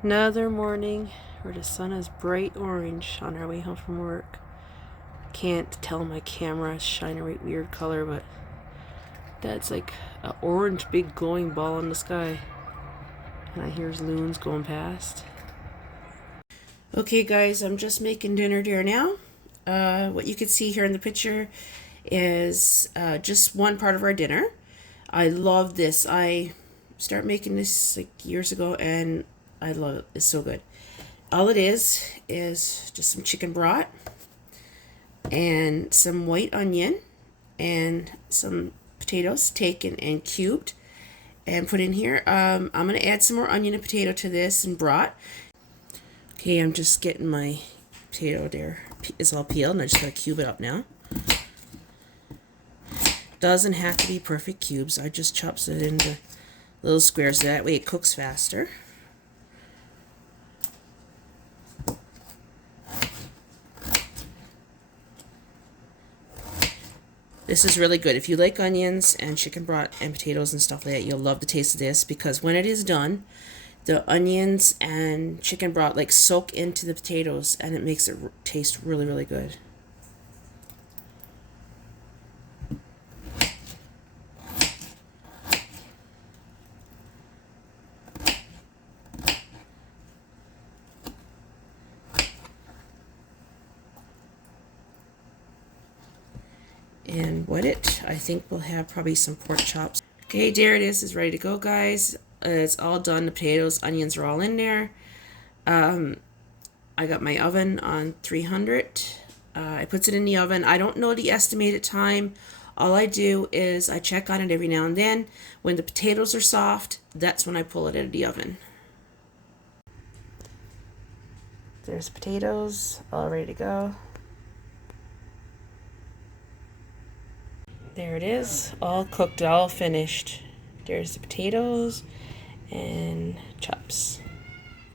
Another morning where the sun is bright orange on our way home from work. Can't tell my camera is shining a right weird color, but that's like an orange big glowing ball in the sky. And I hear loons going past. Okay guys, I'm just making dinner there now. What you can see here in the picture is just one part of our dinner. I love this. I started making this like years ago and I love it. It's so good. All it is just some chicken broth and some white onion and some potatoes taken and cubed and put in here. I'm going to add some more onion and potato to this and broth. Okay, I'm just getting my potato there. It's all peeled and I just got to cube it up now. Doesn't have to be perfect cubes. I just chops it into little squares. That way it cooks faster. This is really good. If you like onions and chicken broth and potatoes and stuff like that, you'll love the taste of this because when it is done, the onions and chicken broth like soak into the potatoes and it makes it taste really, really good. And I think we'll have probably some pork chops. Okay, there it is. It's ready to go, guys. It's all done. The potatoes, onions are all in there. I got my oven on 300. I puts it in the oven. I don't know the estimated time. All I do is I check on it every now and then. When the potatoes are soft, that's when I pull it out of the oven. There's potatoes all ready to go. There it is, all cooked, all finished. There's the potatoes and chops.